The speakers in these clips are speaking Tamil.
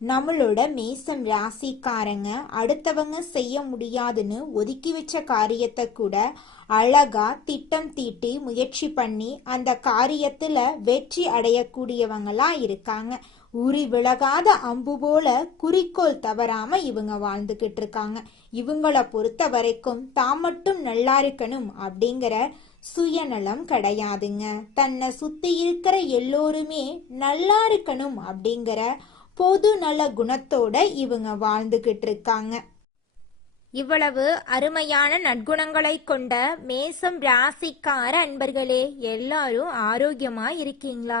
நம்மளோட மேசம் ராசிக்காரங்க அடுத்தவங்க செய்ய முடியாதுன்னு ஒதுக்கி வச்ச காரியத்தை கூட அழகா திட்டம் தீட்டி முயற்சி பண்ணி அந்த காரியத்துல வெற்றி அடையக்கூடியவங்களா இருக்காங்க. உரி விலகாத அம்பு போல குறிக்கோள் தவறாம இவங்க வாழ்ந்துகிட்டு இருக்காங்க. இவங்கள பொறுத்த வரைக்கும் தான் மட்டும் நல்லா இருக்கணும் அப்படிங்கிற சுயநலம் கிடையாதுங்க. தன்னை சுத்தி இருக்கிற எல்லோருமே நல்லா இருக்கணும் அப்படிங்கிற பொது நல குணத்தோட இவங்க வாழ்ந்துகிட்டு இருக்காங்க இவ்வளவு அருமையான நற்குணங்களை கொண்ட மேசம் ராசிக்கார அன்பர்களே எல்லாரும் ஆரோக்கியமா இருக்கீங்களா?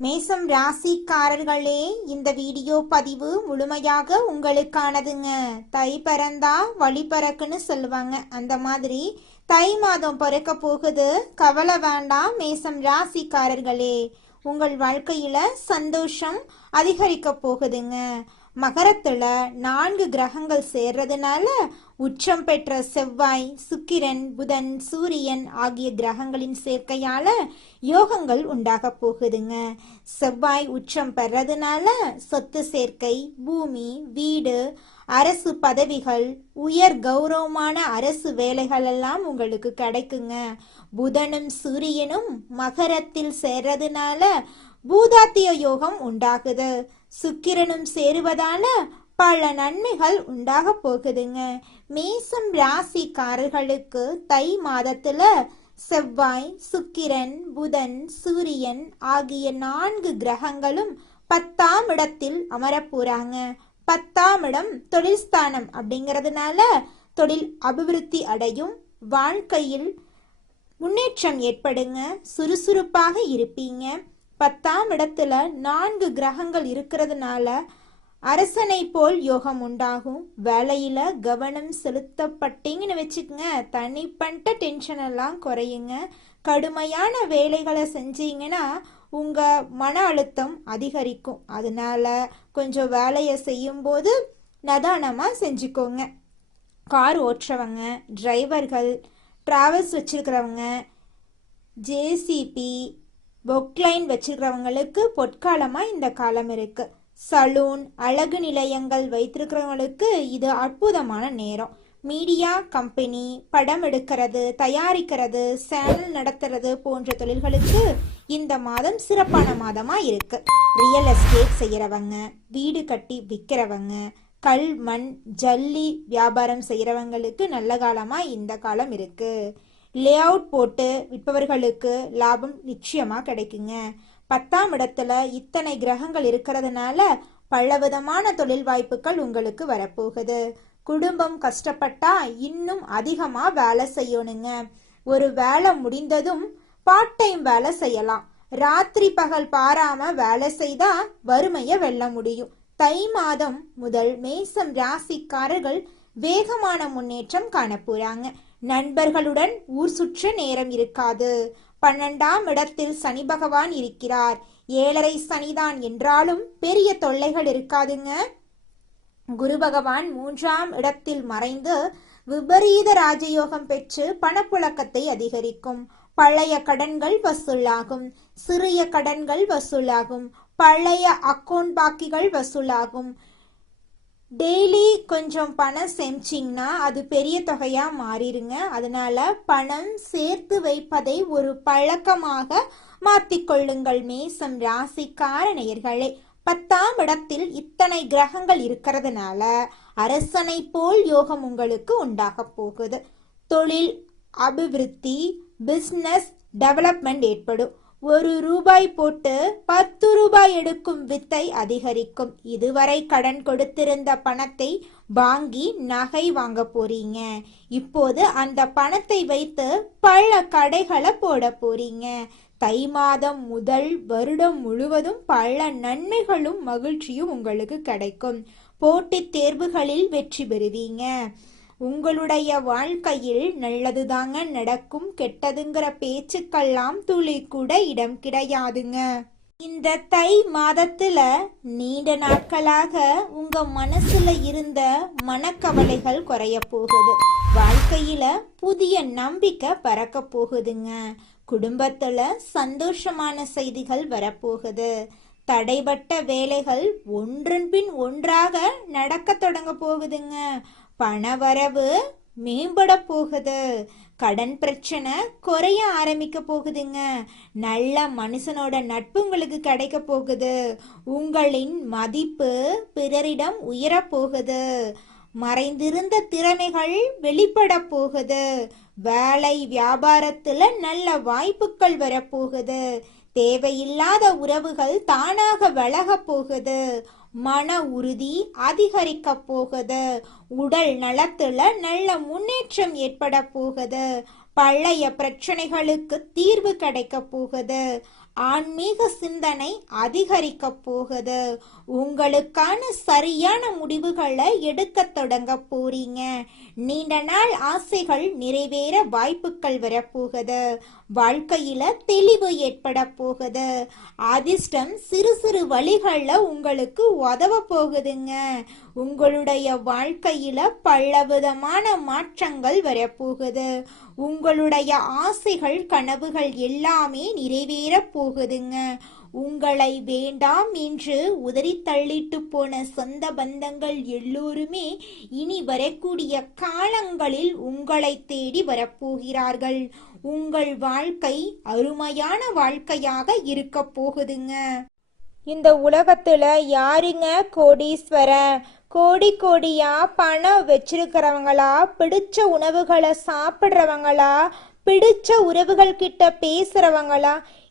மேசம் ராசிக்காரர்களே இந்த வீடியோ பதிவு முழுமையாக உங்களுக்கானதுங்க. தை பிறந்தா வழி பிறக்குன்னு சொல்லுவாங்க. அந்த மாதிரி தை மாதம் பிறக்க போகுது. கவலை வேண்டாம் மேசம் ராசிக்காரர்களே. உங்கள் வாழ்க்கையில சந்தோஷம் அதிகரிக்க போகுதுங்க. மகரத்துல நான்கு கிரகங்கள் சேர்றதுனால உச்சம் பெற்ற செவ்வாய் சுக்கிரன் புதன் சூரியன் ஆகிய கிரகங்களின் சேர்க்கையால யோகங்கள் உண்டாக போகுதுங்க. செவ்வாய் உச்சம் பெறதுனால சொத்து சேர்க்கை பூமி வீடு அரசு பதவிகள் உயர் கௌரவமான அரசு வேலைகள் எல்லாம் உங்களுக்கு கிடைக்குங்க. புதனும் சூரியனும் மகரத்தில் சேர்றதுனால பூதாத்திய யோகம் உண்டாகுது. சுக்கிரனும் சேருவதால பல நன்மைகள் உண்டாக போகுதுங்க. மேசம் ராசிக்காரர்களுக்கு தை மாதத்துல செவ்வாய் சுக்கிரன் புதன் சூரியன் ஆகிய நான்கு கிரகங்களும் பத்தாம் இடத்தில் அமரப்போறாங்க பத்தாம் இடம் தொழில் ஸ்தானம் அப்படிங்கிறதுனால தொழில் அபிவிருத்தி அடையும். வாழ்க்கையில் முன்னேற்றம் ஏற்படுங்க. சுறுசுறுப்பாக இருப்பீங்க. பத்தாம் இடத்துல நான்கு கிரகங்கள் இருக்கிறதுனால அரசனை போல் யோகம் உண்டாகும். வேலையில கவனம் செலுத்தப்பட்டீங்கன்னு வச்சுக்கோங்க. தனிப்பட்ட டென்ஷன் எல்லாம் குறையுங்க. கடுமையான வேலைகளை செஞ்சீங்கன்னா உங்க மன அழுத்தம் அதிகரிக்கும். அதனால கொஞ்சம் வேலையை செய்யும்போது நதானமா செஞ்சுக்கோங்க. கார் ஓட்டுறவங்க டிரைவர்கள் டிராவல்ஸ் வச்சிருக்கிறவங்க ஜேசிபி பொக்லைன் வச்சிருக்கிறவங்களுக்கு பொற்காலமாக இந்த காலம் இருக்கு. சலூன் அழகு நிலையங்கள் வைத்திருக்கிறவங்களுக்கு இது அற்புதமான நேரம். மீடியா கம்பெனி படம் எடுக்கிறது தயாரிக்கிறது சேனல் நடத்துறது போன்ற தொழில்களுக்கு இந்த மாதம் சிறப்பான மாதமா இருக்கு. ரியல் எஸ்டேட் செய்யறவங்க வீடு கட்டி விற்கிறவங்க கல் மண் ஜல்லி வியாபாரம் செய்யறவங்களுக்கு நல்ல காலமா இந்த காலம் இருக்கு. லே அவுட் போட்டு விற்பவர்களுக்கு லாபம் நிச்சயமா கிடைக்குங்க. பத்தாம் இடத்துல இத்தனை கிரகங்கள் இருக்கிறதுனால பலவிதமான தொழில் வாய்ப்புகள் உங்களுக்கு வரப்போகுது. குடும்பம் கஷ்டப்பட்டா இன்னும் அதிகமா வேலை செய்யணுங்க. ஒரு வேலை முடிந்ததும் பார்ட் டைம் வேலை செய்யலாம். ராத்திரி பகல் பாராம வேலை செய்தா வறுமைய வெல்ல முடியும். தை மாதம் முதல் மேசம் ராசிக்காரர்கள் வேகமான முன்னேற்றம் காணப்போறாங்க. நண்பர்களுடன் ஊர் சுற்ற நேரம் இருக்காது. பன்னெண்டாம் இடத்தில் சனி பகவான் இருக்கிறார். ஏழரை சனிதான் என்றாலும் பெரிய தொல்லைகள் இருக்காதுங்க. குரு பகவான் மூன்றாம் இடத்தில் மறைந்து விபரீத ராஜயோகம் பெற்று பணப்புழக்கத்தை அதிகரிக்கும். பழைய கடன்கள் வசூலாகும். சிறிய கடன்கள் வசூலாகும். பழைய அக்கவுண்ட் பாக்கிகள் வசூலாகும். டெய்லி கொஞ்சம் பணம் சேமிச்சிங்கன்னா அது பெரிய தொகையாக மாறிடுங்க. அதனால பணம் சேர்த்து வைப்பதை ஒரு பழக்கமாக மாற்றிக்கொள்ளுங்கள் மேசம் ராசிக்கார நேயர்களே பத்தாம் இடத்தில் இத்தனை கிரகங்கள் இருக்கிறதுனால அரசனை போல் யோகம் உங்களுக்கு உண்டாக போகுது. தொழில் அபிவிருத்தி பிஸ்னஸ் டெவலப்மெண்ட் ஏற்படும். ஒரு ரூபாய் போட்டு பத்து ரூபாய் எடுக்கும் வித்தை அதிகரிக்கும். இதுவரை கடன் கொடுத்திருந்த பணத்தை வாங்கி நகை வாங்க போறீங்க. இப்போது அந்த பணத்தை வைத்து பல கடைகளை போட போறீங்க. தை மாதம் முதல் வருடம் முழுவதும் பல நன்மைகளும் மகிழ்ச்சியும் உங்களுக்கு கிடைக்கும். போட்டித் தேர்வுகளில் வெற்றி பெறுவீங்க. உங்களுடைய வாழ்க்கையில் நல்லதுதாங்க நடக்கும் கெட்டதுங்கிற பேச்சுக்கெல்லாம் துளி கூட இடம் கிடையாதுங்க. இந்த தை மாதத்துல நீண்ட நாட்களாக உங்க மனசுல இருந்த மனக்கவலைகள் குறைய போகுது. வாழ்க்கையில புதிய நம்பிக்கை பறக்க போகுதுங்க. குடும்பத்துல சந்தோஷமான செய்திகள் வரப்போகுது. தடைபட்ட வேலைகள் ஒன்றன் பின் ஒன்றாக நடக்க தொடங்க போகுதுங்க. பணவரவு மேம்பட போகுது. கடன் பிரச்சனை குறைய ஆரம்பிக்க போகுதுங்க. நல்ல மனுஷனோட நட்பு உங்களுக்கு கிடைக்க போகுது. உங்களின் மதிப்பு பிறரிடம் உயரப் போகுது. மறைந்திருந்த திறமைகள் வெளிப்பட போகுது. வேலை வியாபாரத்துல நல்ல வாய்ப்புகள் வரப்போகுது தேவையில்லாத உறவுகள் தானாக விலகப் போகுது. மன உறுதி அதிகரிக்க போகுது. உடல் நலத்துல நல்ல முன்னேற்றம் ஏற்பட போகுது. பழைய பிரச்சனைகளுக்கு தீர்வு கிடைக்க போகுது. ஆன்மீக சிந்தனை அதிகரிக்க போகுது. உங்களுக்கான சரியான முடிவுகளை எடுக்க தொடங்க போறீங்க. நீண்ட நாள் ஆசைகள் நிறைவேற வாய்ப்புகள் வரப்போகுது. வாழ்க்கையில தெளிவு ஏற்பட போகுது. அதிர்ஷ்டம் சிறு சிறு வழிகள்ல உங்களுக்கு உதவ போகுதுங்க. உங்களுடைய வாழ்க்கையில பலவிதமான மாற்றங்கள் வரப்போகுது. உங்களுடைய ஆசைகள் கனவுகள் எல்லாமே நிறைவேற போகுதுங்க. உங்களை வேண்டாம் என்று உதறி தள்ளிட்டு போன சொந்த பந்தங்கள் எல்லோருமே இனி வரக்கூடிய காலங்களில் உங்களை தேடி வரப்போகிறார்கள். உங்கள் வாழ்க்கை அருமையான வாழ்க்கையாக இருக்க போகுதுங்க. இந்த உலகத்துல யாருங்க கோடீஸ்வரன் கோடி கோடியா பணம் வச்சிருக்கிறவங்களா? பிடிச்ச உணவுகளை சாப்பிட்றவங்களா? பிடிச்ச உறவுகள் கிட்ட பேசுறவங்களா?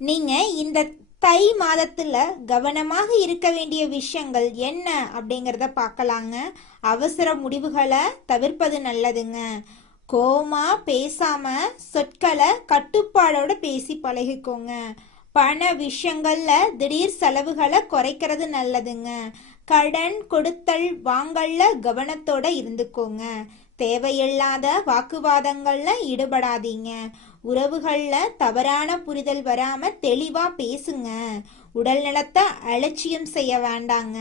நீங்க இந்த தை மாதத்துல கவனமாக இருக்க வேண்டிய விஷயங்கள் என்ன அப்படிங்கிறத பார்க்கலாங்க. அவசர முடிவுகளை தவிர்ப்பது நல்லதுங்க. கோமா பேசாம சொற்களை கட்டுப்பாடோட பேசி பழகிக்கோங்க. பண விஷயங்கள்ல திடீர் செலவுகளை குறைக்கிறது நல்லதுங்க. கடன் கொடுத்தல் வாங்கல்ல கவனத்தோட இருந்துக்கோங்க. தேவையில்லாத வாக்குவாதங்கள்ல ஈடுபடாதீங்க. உறவுகள்ல தவறான புரிதல் வராம தெளிவா பேசுங்க. உடல் நலத்தை அலட்சியம் செய்ய வேண்டாங்க.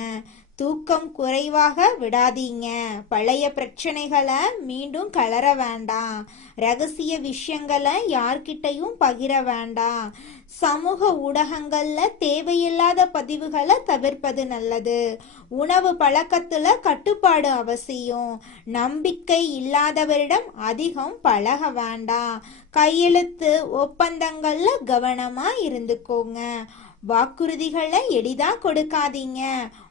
தூக்கம் குறைவாக விடாதீங்க. பழைய பிரச்சனைகளை மீண்டும் கலர வேண்டாம். ரகசிய விஷயங்களை யார்கிட்டையும் பகிர வேண்டாம். சமூக ஊடகங்கள்ல தேவையில்லாத பதிவுகளை தவிர்ப்பது நல்லது. உணவு பழக்கத்துல கட்டுப்பாடு அவசியம். நம்பிக்கை இல்லாதவரிடம் அதிகம் பழக வேண்டாம். கையெழுத்து ஒப்பந்தங்கள்ல கவனமா இருந்துக்கோங்க. வாக்குறுதிகளை எளிதா கொடுக்காதீங்க.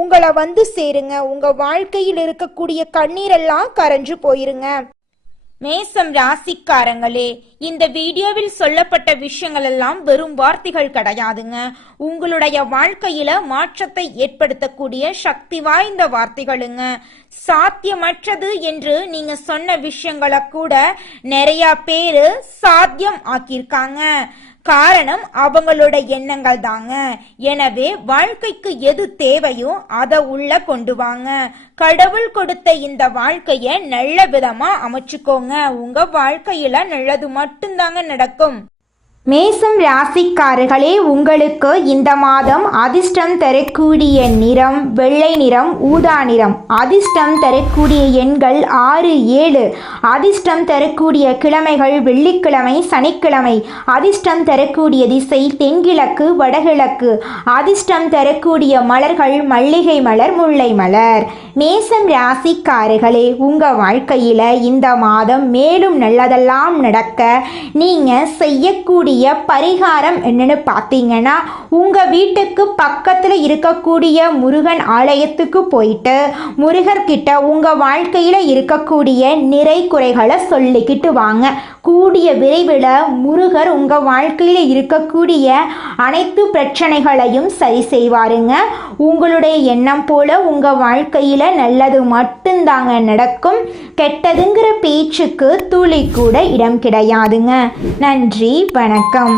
உங்களை வந்து சேருங்க. உங்க வாழ்க்கையில் இருக்கக்கூடிய கண்ணீரெல்லாம் கரைஞ்சு போயிருங்க. மேசம் ராசிக்காரங்களே இந்த வீடியோவில் சொல்லப்பட்ட விஷயங்கள் எல்லாம் வெறும் வார்த்தைகள் கிடையாதுங்க. உங்களுடைய வாழ்க்கையில மாற்றத்தை ஏற்படுத்தக்கூடிய சக்தி வாய்ந்த வார்த்தைகளுங்க. சாத்தியமற்றது என்று நீங்க சொன்ன விஷயங்களை கூட நிறைய பேரு சாத்தியம் ஆக்கியிருக்காங்க. காரணம் அவங்களோட எண்ணங்கள் தாங்க. எனவே வாழ்க்கைக்கு எது தேவையோ அதை உள்ள கொண்டு வாங்க. கடவுள் கொடுத்த இந்த வாழ்க்கைய நல்ல விதமா அமைச்சுக்கோங்க. உங்க வாழ்க்கையில நல்லது மட்டும்தாங்க நடக்கும். மேசம் ராசிக்காரர்களே உங்களுக்கு இந்த மாதம் அதிர்ஷ்டம் தரக்கூடிய நிறம் வெள்ளை நிறம் ஊதா நிறம். அதிர்ஷ்டம் தரக்கூடிய எண்கள் ஆறு ஏழு. அதிர்ஷ்டம் தரக்கூடிய கிழமைகள் வெள்ளிக்கிழமை சனிக்கிழமை. அதிர்ஷ்டம் தரக்கூடிய திசை தென்கிழக்கு வடகிழக்கு. அதிர்ஷ்டம் தரக்கூடிய மலர்கள் மல்லிகை மலர் முல்லை மலர். மேசம் ராசிக்காரர்களே உங்கள் வாழ்க்கையில் இந்த மாதம் மேலும் நல்லதெல்லாம் நடக்க நீங்கள் செய்யக்கூடிய பரிகாரம் என்னன்னு பார்த்தீங்கன்னா உங்கள் வீட்டுக்கு பக்கத்தில் இருக்கக்கூடிய முருகன் ஆலயத்துக்கு போயிட்டு முருகர்கிட்ட உங்கள் வாழ்க்கையில் இருக்கக்கூடிய நிறை குறைகளை சொல்லிக்கிட்டு வாங்க. கூடிய விரைவில் முருகர் உங்கள் வாழ்க்கையில் இருக்கக்கூடிய அனைத்து பிரச்சனைகளையும் சரி செய்வாருங்க. உங்களுடைய எண்ணம் போல் உங்கள் வாழ்க்கையில் நல்லது மட்டும்தாங்க நடக்கும். கெட்டதுங்கிற பேச்சுக்கு துளி கூட இடம் கிடையாதுங்க. நன்றி வணக்கம்.